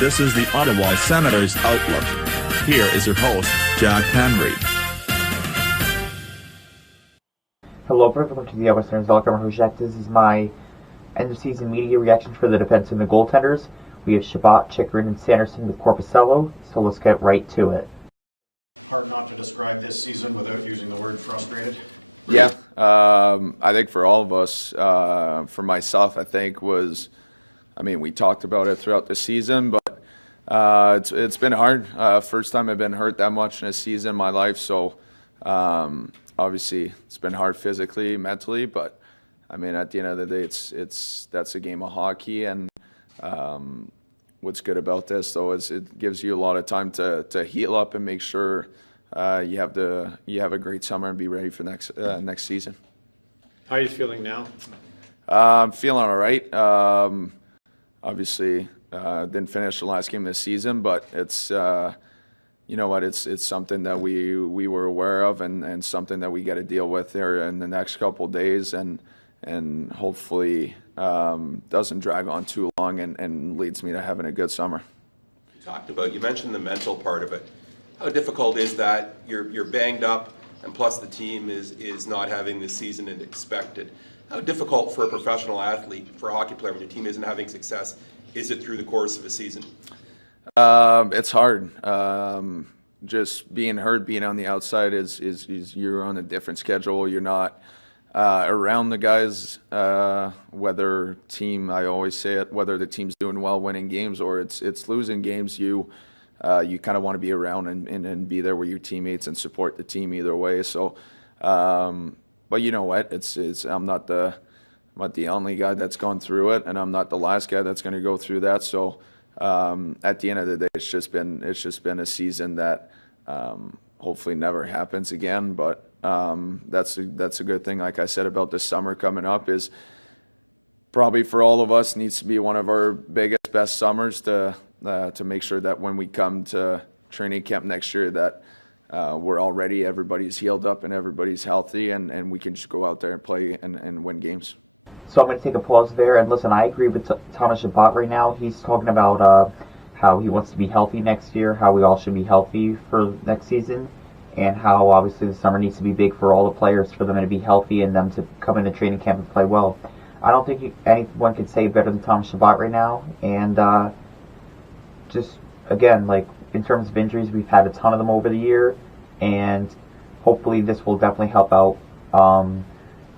This is the Ottawa Senators Outlook. Here is your host, Jack Henry. Hello, welcome to the Ottawa Senators Outlook. I'm Jack. This is my end-of-season media reaction for the defense and the goaltenders. We have Chabot, Chychrun, and Sanderson with Korpisalo, so let's get right to it. Hard not to describe this season without using the word frustrated. Yeah, I think for all of us, for myself, I think we talked about it throughout the season, but it's been hard. First time I've been hurt that much in a season in my life, so obviously it's been hard physically, mentally, but I mean at the end of the day, that's a game of hockey, and what's good about this though is it gives you a lot of time to heal up and make sure you have a great summer and be ready for next season. How are you feeling now? I'm feeling all right. Obviously, didn't finish the last game of the season, but it's you know what, it's something that we were aware of and something that we got to deal with there in the next couple of days, and hopefully doesn't drag on too long and leads me to having a good summer. You mentioned the mental part of it. How difficult is that? You're banged up, and plus the team is not having the season as expected. How difficult for a professional athlete, for a hockey player, when your team isn't having success, is it through the course of a season? It's hard. Just being hurt, being on the outside is you're on a different schedule. You're not around the guys, whether team, I always say it, whether the team's doing well, winning games, or it's losing games, you kind of want to be around and be there with your teammates and support the team either way. So, but you know what? I'm not the only guy that's gone through it, and I'm not the last guy that's going to go through that. So, at the end of the day, it's just been a season that hopefully never happens again. But that's a good thing. Like I said about this summer coming up, is probably for all of us needs to be one of our biggest, best summers to make sure that when we come to training camp next year that we're all ready, everybody's healed up and everybody's healthy, and we can just go out there and play and win games. So I'm going to take a pause there, and listen, I agree with Thomas Chabot right now. He's talking about how he wants to be healthy next year, how we all should be healthy for next season, and how obviously the summer needs to be big for all the players, for them to be healthy and them to come into training camp and play well. I don't think anyone could say it better than Thomas Chabot right now, and just, again, like, in terms of injuries, we've had a ton of them over the year, and hopefully this will definitely help out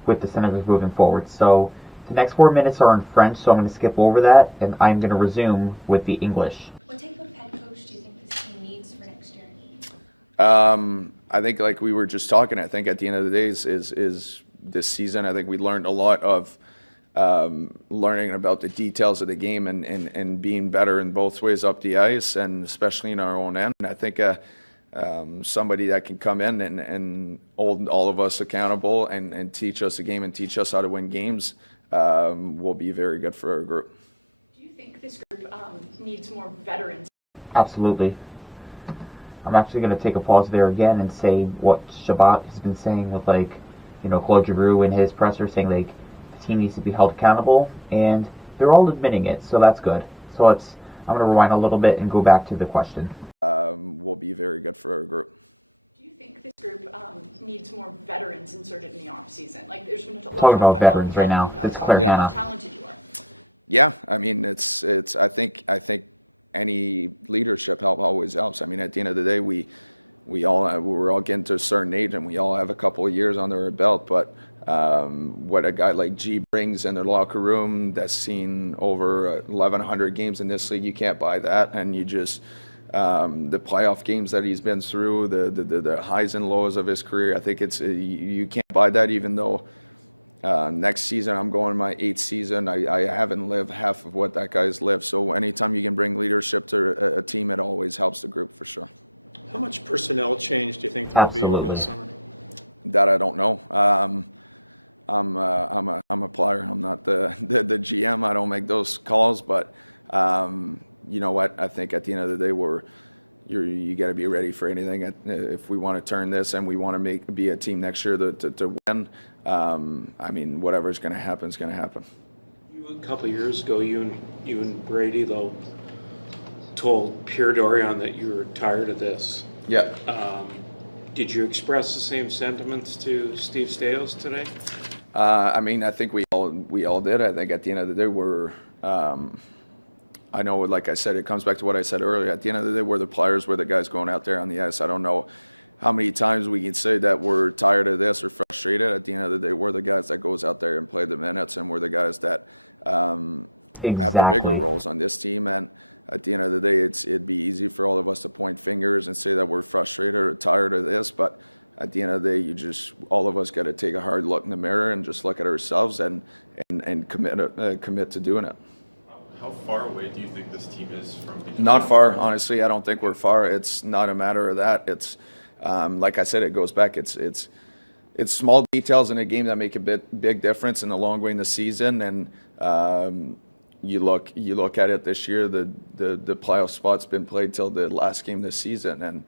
with the Senators moving forward. So the next 4 minutes are in French, so I'm going to skip over that, and I'm going to resume with the English. What type of head coach do you think this team needs for next year? I think, like we were just talking, I think at the end of the day is this season, I think we learned a lot of learning about the details of the game and being better in both ways up the ice, and especially in our own end. And I think somebody that can come in and hold all of us accountable and teach us the game and teach us how to win games will be very good for our group. Do you think this group needs more veterans? Absolutely. I'm actually going to take a pause there again and say what Chabot has been saying with, like, Claude Giroux in his presser, saying, like, the team needs to be held accountable, and they're all admitting it, so that's good. So I'm going to rewind a little bit and go back to the question. Will be very good for our group. Do you think this group needs more veterans inserted in the off season? Like, there's been a lot talking about veterans right now. Let's clarify how talented you are. Yeah, I mean it's I think any leadership always helps. I mean, at the end of the day, we're all getting to a certain age and we all have a couple of years under our belt, but what a guy like G brings in their locker room, that's seen over 1,100 games in this league, you can't buy that. And you just the playoff games that he's been through, the highs and lows of his career, I think you can't buy that. Even though next season I'm going my 8th season, I haven't lived half of what that guy's lived. So anytime you can bring leadership to a team, it always helps the group for sure. How much personnel change do you think there will be over the summer? That I don't know. I'm a player. I'm not the GM. I don't make those calls. But you know what? I think at the end of the day, you got to be ready for anything. If we want to turn this and we want to be a team next year to win, I mean, whatever's going to happen is going to happen. A couple of years ago, you and Brady, though, told Pierre Dorion that you were tired of this. Yeah. Did you express the same sentiments to Steve Staios today? I mean, I think we all did. I think at the end of the day, I know, like I said, it comes back to what I said earlier. At the end of the day, we're the players, we're the guys going out there on the ice. I don't know how many times we can say that we're tired of this or frustrated. At the end of the day, we're the guys that goes out there and play the minutes, and we're the guys that have the bigger roles on this team. And at the end of the day, it'd be easy for all of us to point fingers and say that we're frustrated or tired of this, but at the end of the day, all of us got to take a hard look in the mirror and just look at ourselves and commit to doing it. How far away do you think this team is from becoming? Not far, honestly. I don't think we're far. It's not a matter of that. It's like I said, it goes back. It's small details in a game that make a big difference in the long way in the season. And you look at it this year. The playoff spot's been played till the last game this season, and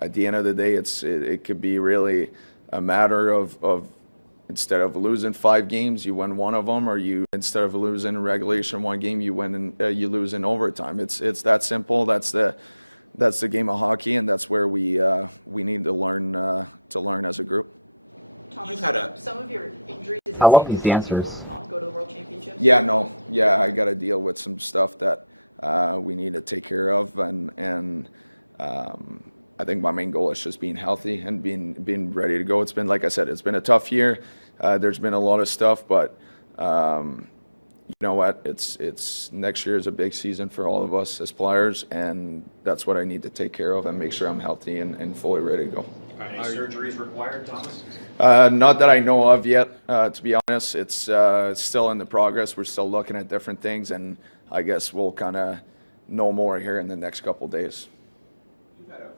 at the end of the day, it could be really a matter of instead of losing 5 games, you win one of them, or instead of losing in regulation 1 game, you you lose in overtime. It's that simple. That's the game of hockey, and that's where we need to learn as a group. Thomas, some of your injuries. I love these answers. Not go to the World Championships. Yeah, I got to deal with some stuff that we need to take care of, and I think my main goal is just being healthy and being ready to go. It's been, like I said, it's been a tough year. There's been a lot of stuff, but you know what? It's next year is a big season for all of us as players, and that's what I need to take care of and make sure I'm healthy and fully ready to go. Any surgeries required, Thomas? Not that I know of yet, to be honest. It's still in the progress. We're still looking at different things, and I guess we'll kind of know more here in the next couple days.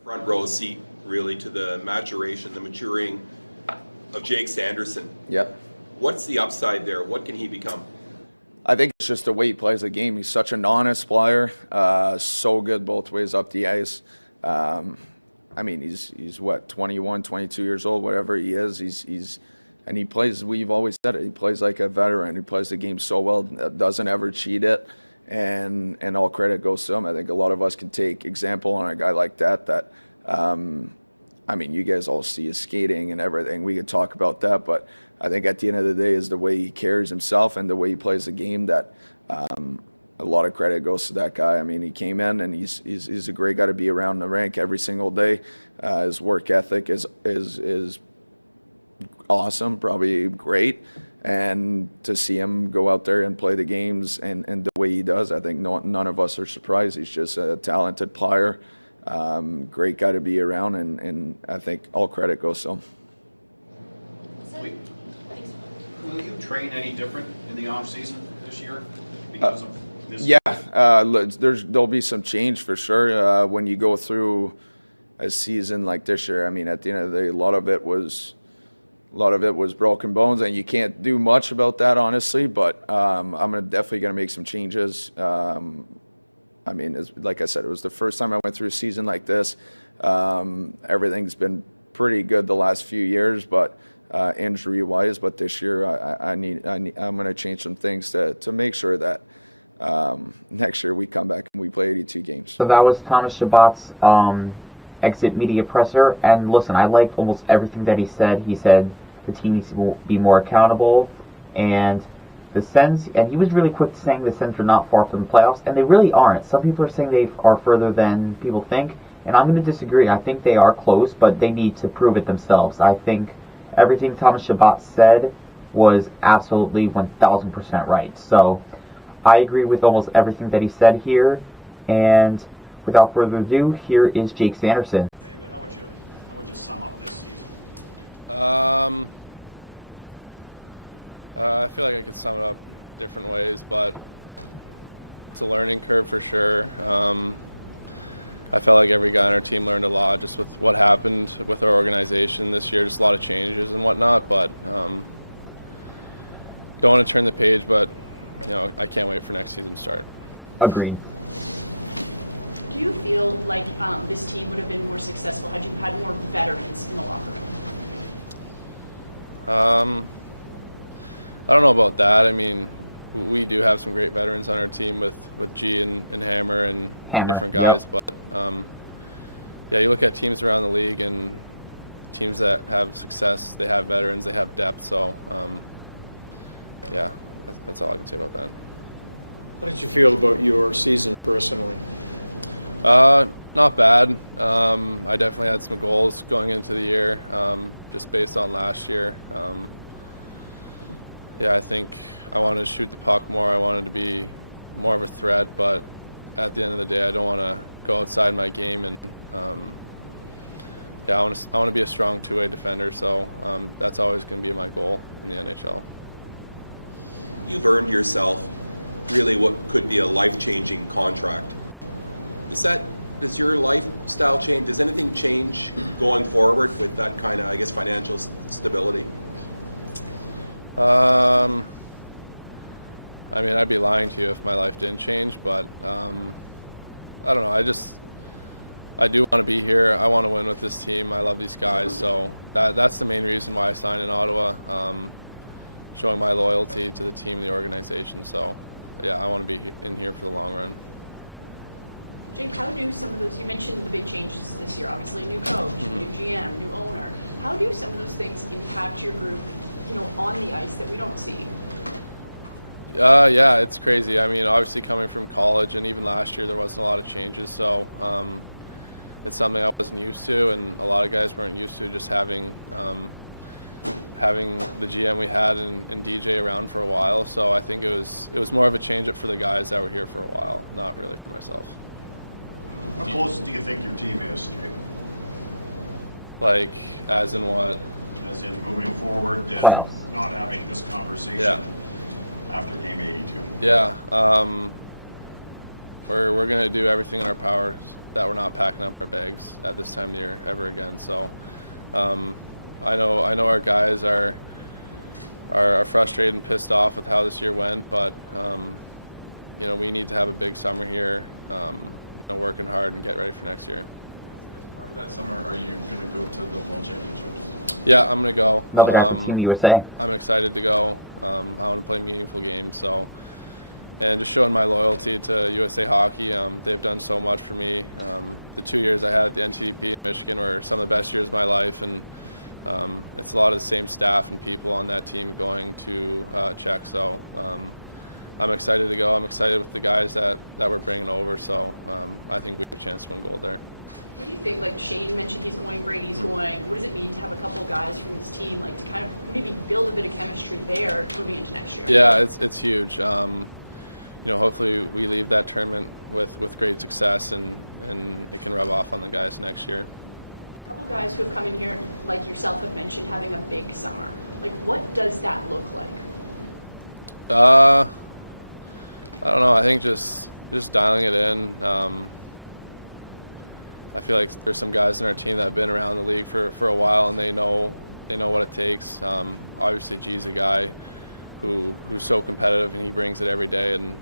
Front row seat, really, to the maturing of Jake Sanderson. Yep. What's the upside there? What can he become? I think it's just the way he plays the game. He's such an honest player, so good both ways up the ice. I mean, he's what, 21, 22 years old, whatever he is. And he plays. We've always said it. He plays like a veteran. He plays the game so well. Doesn't ever cheat it. And all credit goes to him. I think a lot of us can take example on a guy like that. I mean, you guys all see his skating and everything. We could talk about that, but I think at the end of the day is the way he carries himself and the way he plays the game that a lot of credit goes to that guy. I mean, he came in and he's a great guy to be around the rink every single day. His work ethic is awesome, probably great. And to see him go out there and play the games and the way he does, I think none of us are surprised. He's just a talented player, great guy to be around, and I think all credit goes to him. Will you train any different in the off season this year because of this? Yeah, there'll be some change for sure when you go through a season like this year. I mean, at the end of the day, a lot of it was broken bones, and you can't do much about that, honestly. But I'm definitely going to make some changes. I mean, like I said, it was the first time I went through a season like this. Everything's been pretty good the last few years, but injury-wise. But this year, I'm going to change some things to make sure that next year we come back and we play 82 games. So that was Thomas Chabot's exit media presser, and listen, I liked almost everything that he said. He said the team needs to be more accountable, and the Sens, and he was really quick to saying the Sens are not far from the playoffs, and they really aren't. Some people are saying they are further than people think, and I'm going to disagree. I think they are close, but they need to prove it themselves. I think everything Thomas Chabot said was absolutely 1,000% right. So I agree with almost everything that he said here, and without further ado, here is Jake Sanderson. David, how would you sum up this season? I feel like I could sum it up different ways, but it's a learning curve for sure. I felt like every guy on our team learned a lot just with what happened with our organization this year, just a lot of changes and whatnot, but don't want to turn the page, but I can't wait for next season to start. Agreed. Do you feel like this team would have been more successful had you had more veterans in the locker room? I don't know about that. I mean, we do have some great veterans on our team with G and Hammer and different Yep. guys. But yeah, you look at teams around the league and teams that have success, they have veterans, they have depth. So yeah, that's all I can say about that. How did you feel about your season personally? Not bad. I definitely had some goals going into the year, just based on last year. Yeah, I think I wanted to shoot the puck more. I wanted to be more of a threat, but at the end of the day, I don't want to go outside my game. And yeah, I want to be a strong two-way defender. So that's always going to be my goal in the NHL. You've earned yourself really what could be a life-changing contract. Does your lifestyle change? Does anything change going forward with that kind of, I guess, financial stability? I mean, I'd be lying to you if my life didn't change, but I don't know. I do want to be here. I want to win with this team. I love these guys, so that's the main reason why I signed in Ottawa, showing my loyalty to the team and the organization. So yeah, I want to be in here for the long run. Jake, how do some of those, you mentioned the big changes this year, obviously a new coach, new GM, new owner. How do some of those things impact your group, on the ice that we don't see? Yeah, it's crazy. I mean, obviously coming from college and even last year there wasn't a lot of changes, so it's something I wasn't used to, and a lot of guys weren't used to, just having the GM we had and DJ around for a while. So I think it was more of a change up for the guys that were here for a while, not really for myself. How close do you think your team is, Jake? Like, as in what? As in moving forward and Playoffs. not having this conversation after game 82? Yeah, we're going to do everything in our power that we're not packing up our bags at this time of the year ever again. So I know our guys are frustrated and pissed off with how this year went, but we need to have a big summer here, working hard and get ready for next year. As part of that summer, are you going to go to the World Championships? Yeah, I'm going to go. Another guy from Team USA. I'm excited to go. I want to play meaningful games, and just showing my loyalty to USA Hockey. They've done so much for me. The 2 years I had at the NTDP in Michigan were some of the best years of my life, and it's a lot of the same staff and people on that team going to Czech. So I'm excited to go. I'm excited with the guys that we're bringing over. So I think we have a chance to win gold there. What do you think, like Shane mentioned he's going, Brady's going, what does it mean to have a couple guys from this team, like to kind of maybe build a bit of chemistry there moving into next year? Yeah, it's huge. Hopefully we leave that tournament with great success and it can rub off on the guys next year. A couple guys who have come in here, like yourself, have mentioned having a big summer. Like, what does that look like? I don't know. I think just dialing it in. I feel like there's some guys in our team that have been around the league for a while, and they know what it takes. Obviously, G's a guy who's so competitive, and he brings it every day. And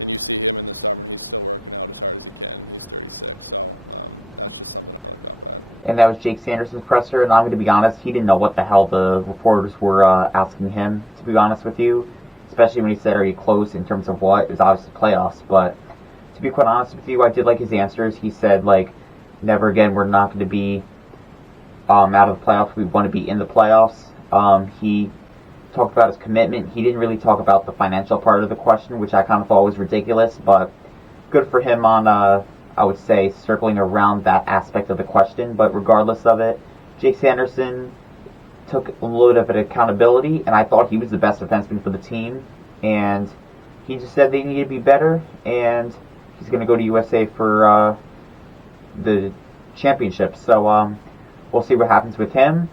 you see him in the summer, and he's still working out as hard as he can. He's 36, so that's just something I look up at. And that was Jake Sanderson's presser, and I'm going to be honest, he didn't know what the hell the reporters were asking him, to be honest with you. Especially when he said, are you close in terms of what? It was obviously playoffs, but to be quite honest with you, I did like his answers. He said, never again, we're not going to be out of the playoffs. We want to be in the playoffs. He talked about his commitment. He didn't really talk about the financial part of the question, which I kind of thought was ridiculous, but good for him on, I would say, circling around that aspect of the question. But regardless of it, Jake Sanderson took a little bit of accountability, and I thought he was the best defenseman for the team. And he just said they need to be better, and he's going to go to USA for the championship. So we'll see what happens with him.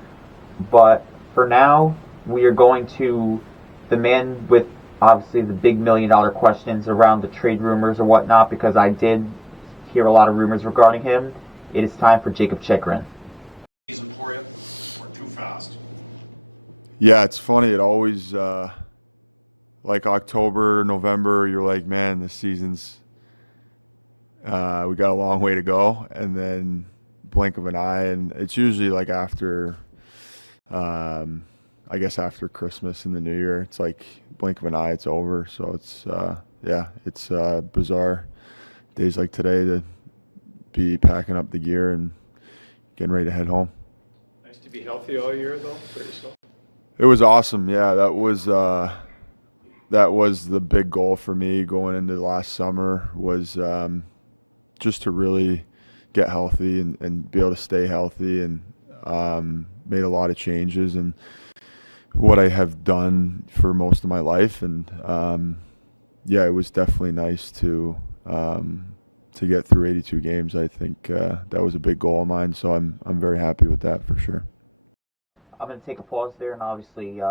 But for now, we are going to the man with obviously the big $1 million questions around the trade rumors or whatnot, because I did hear a lot of rumors regarding him. It is time for Jacob Chikrin. Season for you, or too fast? Yeah, it's funny. It always, October, November, you're like, man, this season's, we got a long way to go. And then blink of an eye. And it's usually after I guess after Christmas and the New Year, it's like blink of an eye, it's over. So it's it's bizarre days like today to be packing up the gear and getting ready to head home. Nice to be healthy all year, though, for yourself. It was awesome. Yeah, that was the big goal for me going into last summer, was just to really get healthy and be able to stay healthy, and made a lot of changes in what I have done for most of my life. And it was definitely nice to get through 82 games. I think that was a big goal of mine, so I'm very happy with that for sure. I'm going to take a pause there, and obviously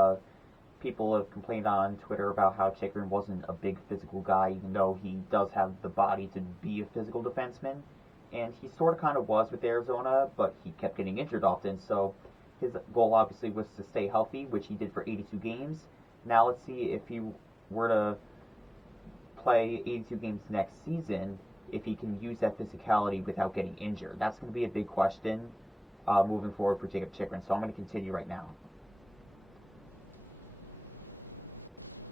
people have complained on Twitter about how Chychrun wasn't a big physical guy, even though he does have the body to be a physical defenseman. And he sort of kind of was with Arizona, but he kept getting injured often, so his goal obviously was to stay healthy, which he did for 82 games. Now let's see if he were to play 82 games next season, if he can use that physicality without getting injured. That's going to be a big question moving forward for Jakob Chychrun, so I'm going to continue right now.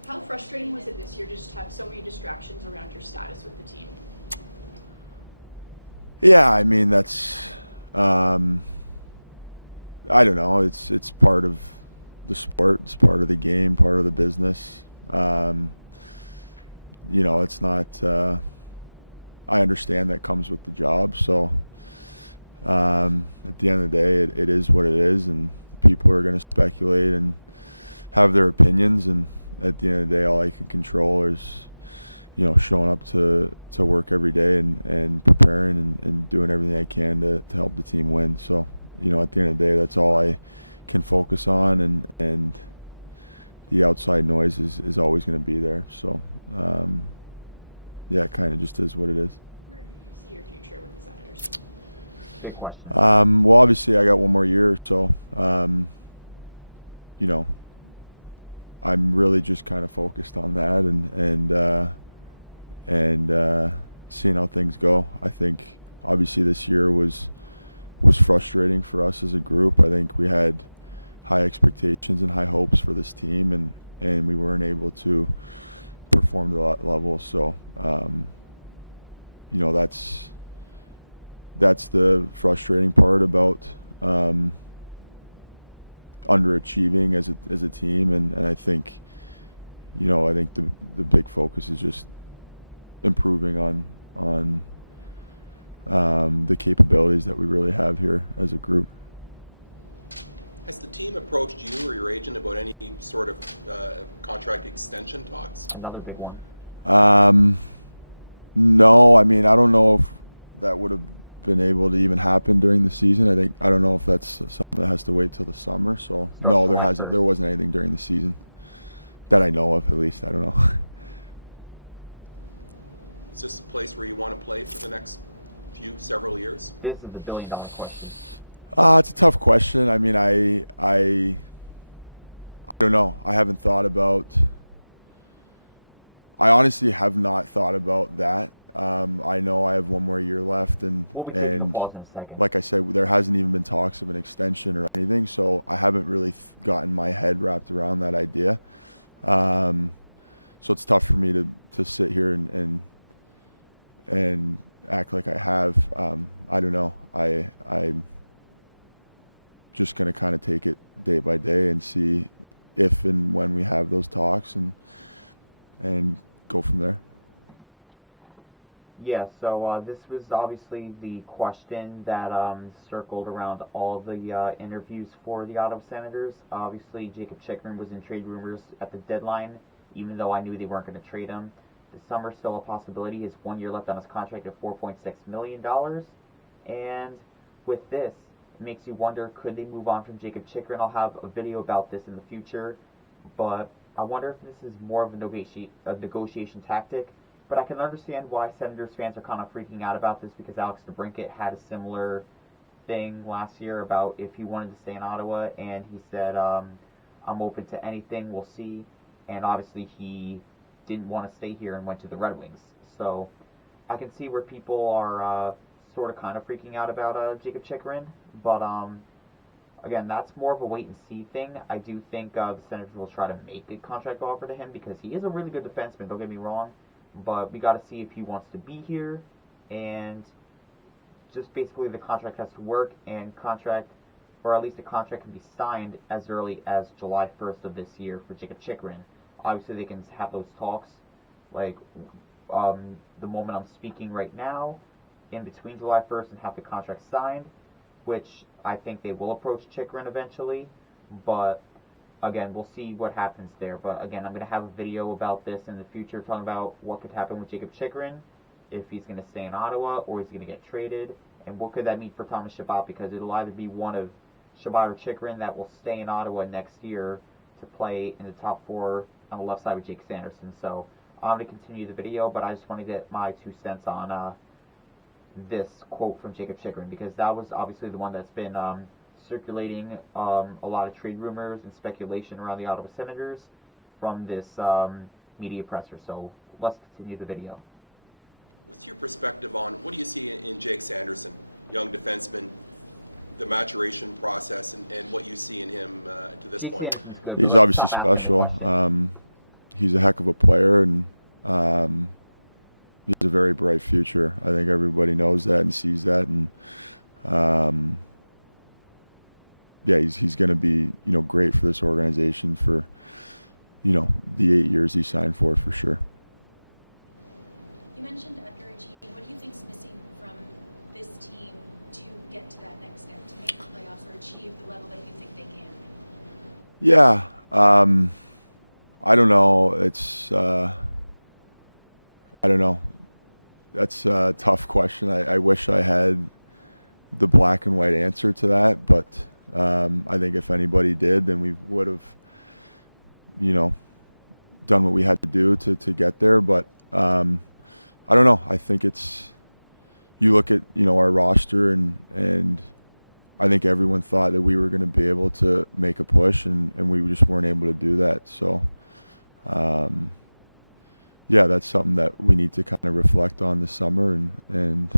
How frustrating was it this year to just have so many distractions around your status with the team? Yeah, I mean, that's I don't know. It's part of the sport. It's part of the game. Part of the business. It's not. I understand that comes with the job. So at the end of the day, it is what it is, and people are going to speculate and have their opinions. And at the end of the day, all I can control is, showing up to work every day and preparing and doing everything I can to help the team win. So, at the end of the day, that's all I can focus on, and the outside noise is always going to be there. So, it kind of just is what it is. Where do you see your future with the Senators? Good question. Well, obviously, I got one more year, so, I'm really just kind of focused on that and seeing how things go. I think obviously this year was frustrating for us as a group. I think we had high expectations and high hopes for this team, and we weren't able to perform to that level. So, that's the frustrating part about underachieving as a team, and I think the big focus is just improving on the capabilities that we really have here as a group. Has the team approached you or your agent about any sort of contract extension talks? Another big one. No, I mean, I don't know if that would have been able to even happen during the season. I don't know if that's something that has to wait till the summer. So no, there wasn't anything during the season that I know of, at least. I don't know. Is this a place where you want to play for the next several years? This is the billion-dollar question. It's a tough question. I mean, I don't know. I haven't thought about. I honestly have not thought about that. I know I have one more year left, and like I said, there hasn't even been talks of an extension or anything, so I haven't really gotten my head wrapped around that idea. So it's tough for me to sit here and act like I have. I don't know. I'm just going to kind of take it day by day and see if and when we have those talks and go from there. Yeah, so this was obviously the question that circled around all the interviews for the Ottawa Senators. Obviously, Jakob Chychrun was in trade rumors at the deadline, even though I knew they weren't going to trade him. The summer's still a possibility. He has 1 year left on his contract of $4.6 million. And with this, it makes you wonder, could they move on from Jakob Chychrun? I'll have a video about this in the future, but I wonder if this is more of a negotiation tactic. But I can understand why Senators fans are kind of freaking out about this, because Alex DeBrincat had a similar thing last year about if he wanted to stay in Ottawa, and he said, I'm open to anything, we'll see. And obviously he didn't want to stay here and went to the Red Wings. So I can see where people are sort of kind of freaking out about Jakob Chychrun, but again, that's more of a wait-and-see thing. I do think the Senators will try to make a contract offer to him because he is a really good defenseman, don't get me wrong. But we got to see if he wants to be here, and just basically the contract has to work, and or at least the contract can be signed as early as July 1st of this year for Jacob Chychrun. Obviously, they can have those talks, like the moment I'm speaking right now, in between July 1st and have the contract signed, which I think they will approach Chychrun eventually, but again, we'll see what happens there. But again, I'm going to have a video about this in the future, talking about what could happen with Jacob Chychrun, if he's going to stay in Ottawa or he's going to get traded, and what could that mean for Thomas Chabot, because it'll either be one of Chabot or Chychrun that will stay in Ottawa next year to play in the top 4 on the left side with Jake Sanderson. So I'm going to continue the video, but I just want to get my 2 cents on this quote from Jacob Chychrun, because that was obviously the one that's been circulating a lot of trade rumors and speculation around the Ottawa Senators from this media presser. So let's continue the video. What's your perspective on, what do you see in Jake Sanderson, young defenseman, the maturation process, and what you see in him to this point? He's obviously special. He's a heck of a player, and he has a very bright future. I think everybody knows that and sees that, and yeah, he's going to be, you know, great for this organization for, you know, the 8 years he signed for sure. You mentioned underachieving. What do you think's missing from this team to get to that next step, to make the playoffs or achieve the level that you think they can? Yeah, I don't know. It's I don't know. That's a tough question. I wish I had the black and white answer to that, but I think if anybody did, then we would have, you know, done what we had to do to get there. But I don't know. I think it's, you look at, you know, our roster, and I think everyone thought that we were going to be able to make a push, and we just weren't able to do that. So yeah, that's something that we need to kind of reflect on this summer and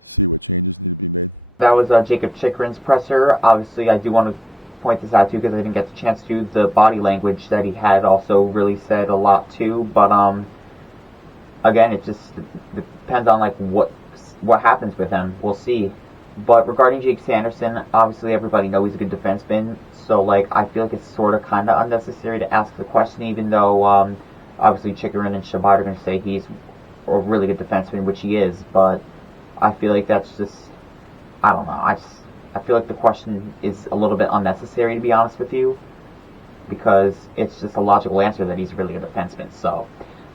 see what changes need to be made. That was Jacob Chychrun's presser. Obviously, I do want to point this out too, because I didn't get the chance to. The body language that he had also really said a lot too. But again, it just depends on like what happens with him. We'll see. But regarding Jake Sanderson, obviously everybody knows he's a good defenseman. So like I feel like it's sort of kind of unnecessary to ask the question, even though obviously Chychrun and Chabot are going to say he's a really good defenseman, which he is. But I feel like that's just, I don't know. I feel like the question is a little bit unnecessary, to be honest with you, because it's just a logical answer that he's really a defenseman. So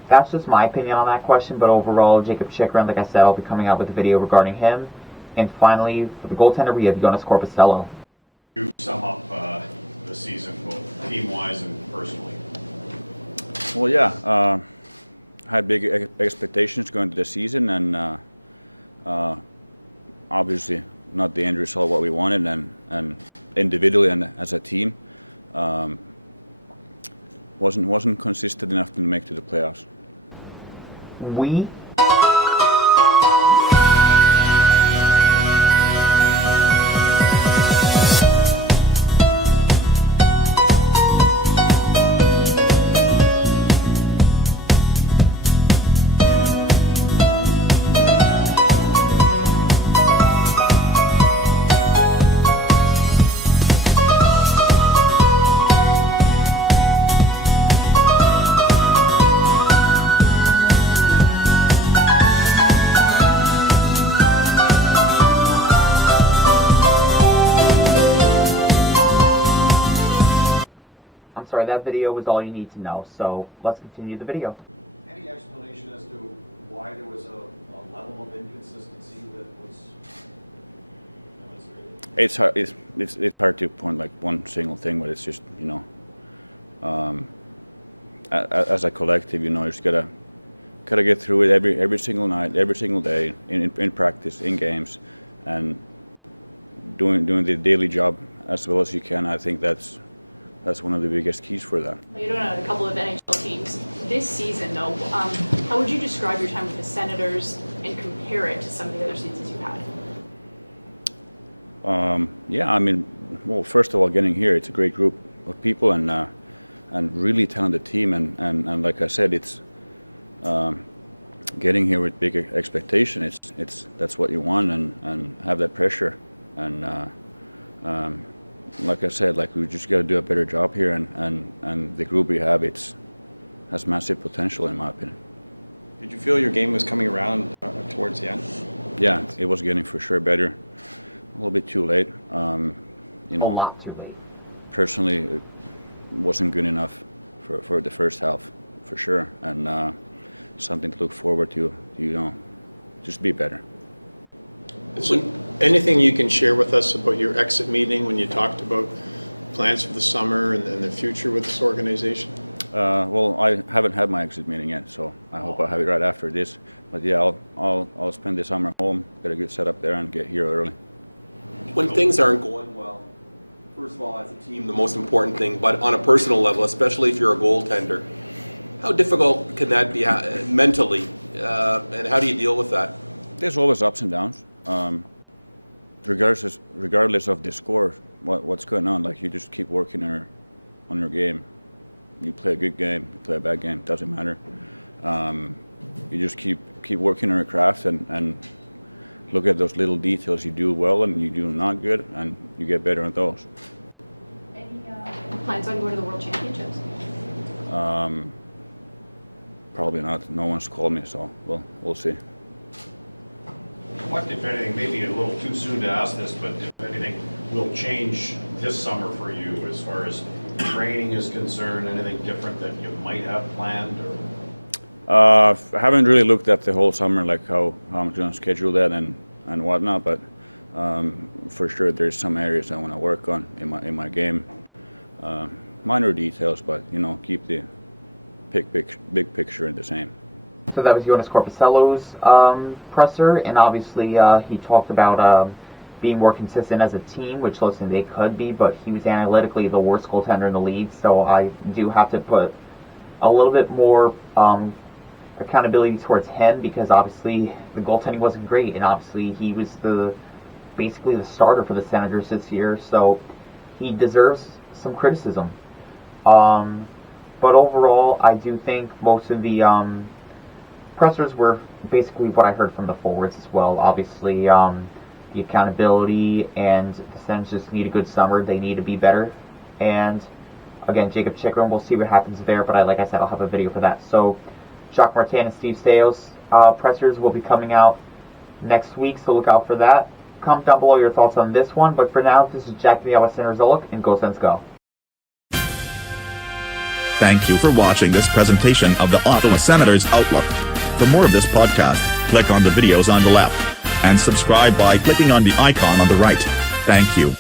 that's just my opinion on that question. But overall, Jacob Chychrun, like I said, I'll be coming out with a video regarding him. And finally, for the goaltender, we have Jonas Korpisalo. You sum up the season, both team-wise and personally. Well, yeah, I had big expectations going into the season, and obviously not the end result what we wanted, and individually and as a team wasn't consistent enough to make to the playoffs. Sorry, that video was all you need to know, so let's continue the video. Any explanation as to why there was a level of inconsistency that was demonstrated? It's hard to point like one single thing, but it's just, you know, as a collective, you know, you just gotta get through it every single night, every single day, in practice, in games, and doing the daily job as well as you can. I think that's one of the biggest keys for that. You're doing a couple of NHL teams. This season, though, how would you describe your time with the Senators and compare it to some of the other seasons you've had? Yeah, I mean, well, first of all, getting here, it's a great group of people and really talented team, and like I said, it's getting here with big expectation. It's that's what you want, and have that pressure, and like I said, like we just got to do a better job here, and the group we have, has massive potential in my opinion. Did you feel your game was coming around towards the end? Yeah, it was getting for sure better. A little bit too late. You know, a lot too late. Personally, it wasn't good enough for the first half, for sure, and something to look forward to. You know, just be better. Is there anything you can share with us about your exit meeting when you talked about plans for the summer and the future with this organization? Well, I haven't had my exit meeting yet, so I hope I have it right after this. But yeah, I'll spend the summer home, get a good setup there, and get here early. When things aren't going well, first of all, as a team, the most important thing, but on a personal level, especially if you're a goaltender, how difficult can that be mentally, and how do you deal with that? There's always ups and downs. Regardless of the score, what's going on, like you just keep working on your game. You play a good game, you play a bad game, doesn't matter. You just keep working on your craft and look at those little details you do well and you do not good, and you get better at those. Any plans on going to the World Championships? Probably not. No one's called me, so we'll see. What, if anything, maybe a little too soon to ask this, but if anything will change this summer for you as far as training is concerned, anything different that you might have planned? Or? I haven't really looked at the whole summer, like how I'm going to schedule that and whatnot, but for sure there's some areas I want to work on in my game. Minor details, but you know, keep the big picture the same. So that was Jonas Corposello's presser, and obviously he talked about being more consistent as a team, which, listen, they could be, but he was analytically the worst goaltender in the league, so I do have to put a little bit more accountability towards him, because obviously the goaltending wasn't great, and obviously he was basically the starter for the Senators this year, so he deserves some criticism. But overall, I do think most of the pressers were basically what I heard from the forwards as well. Obviously, the accountability, and the Senators just need a good summer. They need to be better. And again, Jacob Chychrun, we'll see what happens there, but like I said, I'll have a video for that. So Jacques Martin and Steve Staios pressers will be coming out next week, so look out for that. Comment down below your thoughts on this one, but for now, this is Jack the Ottawa Senators Look, and Go Sens Go. Thank you for watching this presentation of the Ottawa Senators Outlook. For more of this podcast, click on the videos on the left, and subscribe by clicking on the icon on the right. Thank you.